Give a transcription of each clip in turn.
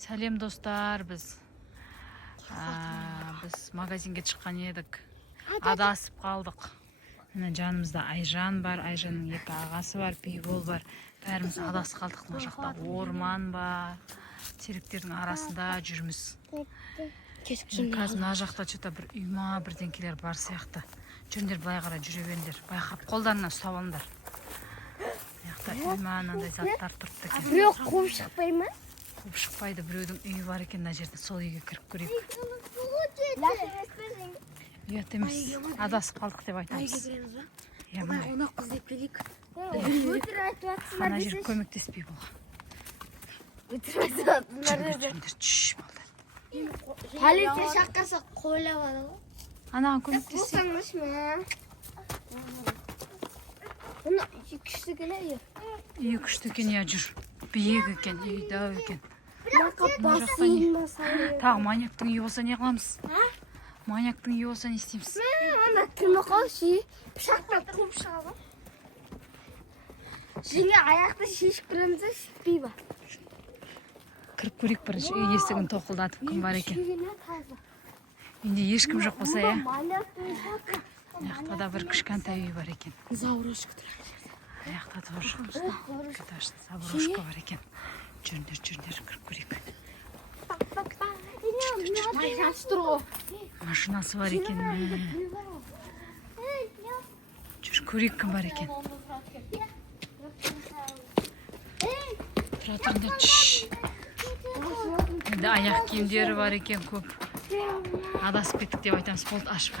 Сәлем достар, біз магазинге шыққан едік. Адасып қалдық. Мына жанымызда Айжан бар, Айжанның екі ағасы бар, Бибол бар. Бәріміз адасып қалдық. Мына жақта орман бар. Теректердің арасында жүрміз. Қазір мына жақта что-то бір үйма бірдеңкелер бар сияқты. Жүріңдер былай қарай жүре беріңдер. Байқап қолдарына ұстап алыңдар. Мына үйма мынандай заттар тұрыпты екен. Біреу қуып шықпай ма? Қуып шықпайды, біреудің үйі бар екен мына жерде. Сол үйге кіріп көрейік. Ұят емес. Адасып қалдық деп айтамыз. Ona kız eplelik. Ана жер көмектеспей бұл. Жүріңдер, чш, балдар. Полиция шаққасы қойлап ады ғой. Анаға көмектессе. Қосаңыз ма? Оны күшті келе. Үй күшті екен, я жүр. Биік екен, үй дәу екен. Тағы маньяктың үйі болса не қыламыз? Маньяктың үйі болса не істейміз? Ана кімі қалшы? Пышақпен қуып шығады. Жеңе аяқты шешіп кіреміз, шықпей ба? Кіріп көрейік бірінші, үй есігін тоқылдатып кім бар екен. Үйінде ешкім жоқ болса, я? Аяқта да бір кішкентай үй бар екен. Заврошка тұрады. Аяқта тоже заброшка бар екен. Жүріңдер, кіріп көрейік. Машинасы бар екен. Жүр, көрейік кім бар екен. Тұра тұрыңдар, чш. Енді аяқ киімдері бар екен көп. Адасып кеттік деп айтамыз. Болды, аш.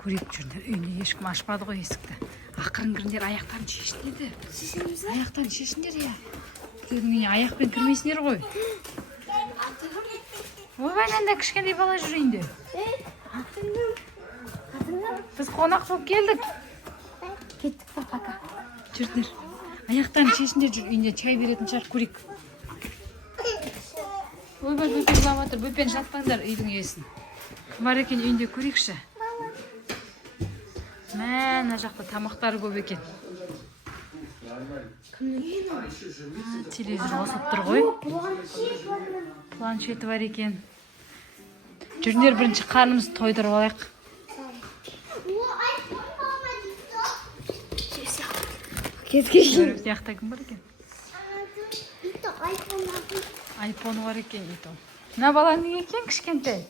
Көрейік жүріңдер, үйінде ешкім ашпады ғой есікті. Ақырын кіріңдер, аяқтарын шешіндер. Аяқтарын шешіндер, я. Біреудің аяқпен кірмейсіңдер ғой. Ойбайнанда кішкендей бала жүрейінде. Біз қонақ болып келдік. Кеттік па, пока. Жүрдер. Аяқтарын шешіндер жүр, үйінде чай беретін шығар, көрейік. Ойбай, бөпен жылап отыр, бөпен жатпаңдар үйдің иесін. Кім бар екен үйінде көрейікші. Мына жақта тамақтары көп екен. Телевизор қосылып тұр ғой. Планшеті бар екен. Жүріңдер, бірінші қарнымызды тойдырып алайық. Көріп сияқта кім бар екен? Айфоны бар екен. Мына баланың екен кішкентай.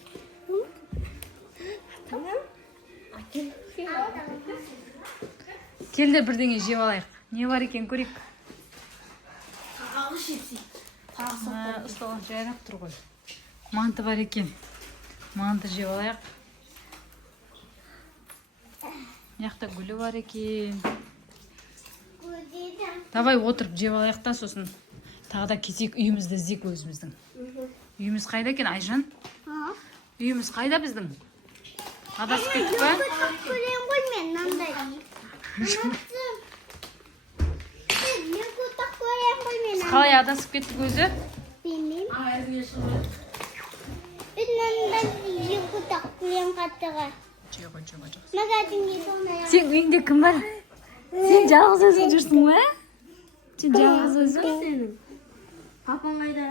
Келдер бірдеңе жеп алайық. Не бар екен көрейік. Ұсталған жайрап тұр ғой. Манты бар екен. Манты жеп алайық. Яқта гүлі бар екен. Давай отырып жеп алайық та, сосын тағы да кетейік, үйімізді іздейік өзіміздің. Үйіміз қайда екен, Айжан? Үйіміз қайда біздің? Адасып кеттік па? Көрем ғой мен, нандай. Қалай адасып кеттік өзі? Білмейм. Үтінен жекутақ көрем қаттыға. Магазинге соңына. Сен үйінде кім бар? Сен жалғыз өзің жүрсің ба? Сен жалғыз өзің? Папаң қайда?